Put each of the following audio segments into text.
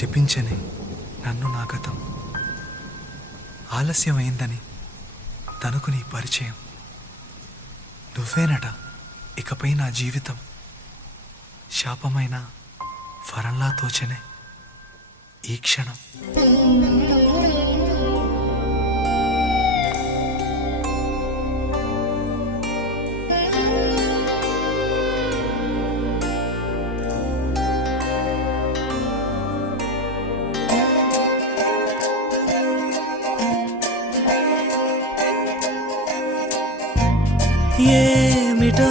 చెప్పించని నన్ను నా గతం, ఆలస్యమైందని తనకు నీ పరిచయం. నువ్వేనట ఇకపై నా జీవితం, శాపమైన వరంలా తోచనే ఈ క్షణం. ఏమిటో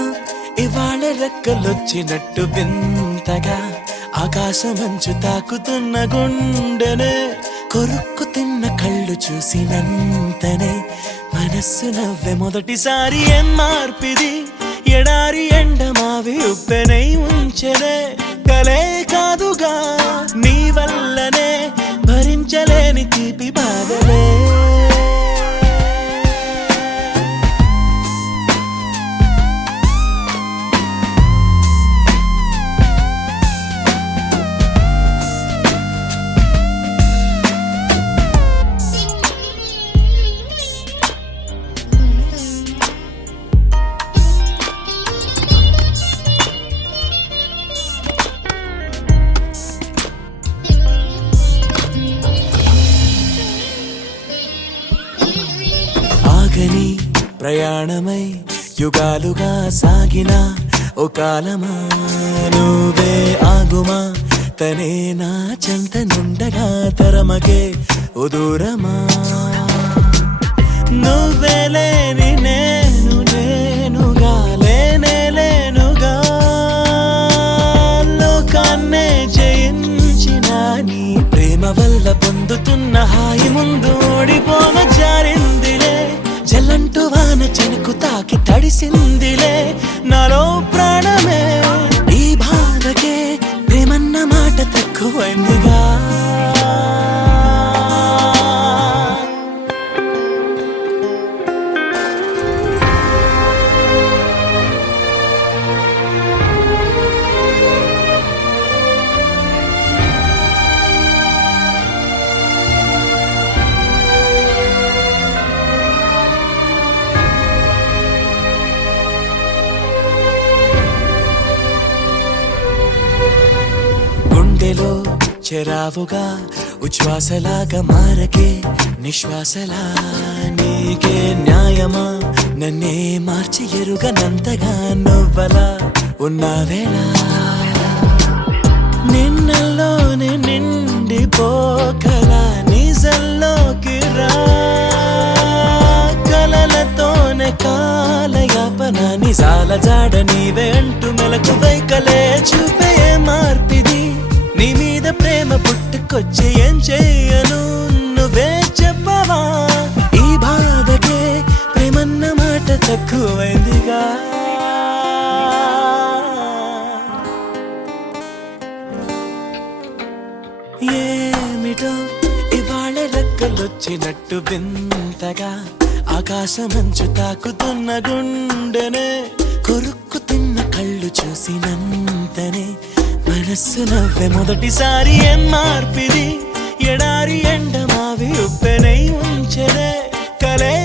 ఇవాళ రెక్కలొచ్చినట్టు వింతగా ఆకాశమంచు తాకుతున్న గుండెనే, కొరుక్కు తిన్న కళ్ళు చూసినంతనే మనస్సు నవ్వే మొదటిసారి. ఏం మార్పిది, ఎడారి ఎండమావి ఉప్పెనై ఉంచెనే, కలే కాదుగా నీ వల్లనే భరించలేని తీపి బాధలే. ఆగని ప్రయాణమై యుగాలుగా సాగిన ఓ కాలమా, నువ్వే ఆగుమా తనే నా చెంత నుండగా తరమగే ఓ దూరమా. నువ్వే లేని నేను నేనుగా లేనే లేనుగా, లోకాన్నే జయించిన నీ ప్రేమ వల్ల పొందుతున్న హాయి ముందు ఓడిపోమ జారిందిలే. జల్లంటూ వాన చెనుకు తాకి తడిసిందిలే నాలో ప్రాణమే, ఈ బాధకే ప్రేమన్న మాట తక్కువైందిగా. గుండెలో చెరావుగా ఉచ్ఛ్వాసలాగా మారకే నిశ్వాసలా, నీకే న్యాయమా నన్నే మార్చి ఎరుగనంతగా నువ్వలా ఉన్నావేళ. నిన్నల్లోనే నిండిపోకలా నిజంలోకి రా, కలలతోనే కాలయాపన నిజాల జాడ నీవే అంటూ మెలకు వైకలే చూపే మార్పిది. నీ మీద ప్రేమ పుట్టుకొచ్చి ఏం చేయను నువ్వే చెప్పవా, ఈ బాధకే ప్రేమన్న మాట తక్కువైందిగా. ఏమిటో ఇవాళ రెక్కలొచ్చినట్టు వింతగా ఆకాశమంచు తాకుతున్న గుండెనే, కొరుక్కు తిన్న కళ్ళు చూసినంతనే మనస్సు నవ్వే మొదటిసారి. ఏం మార్పిది, ఎడారి ఎండమావి ఉప్పెనై ఉంచెనే, కలే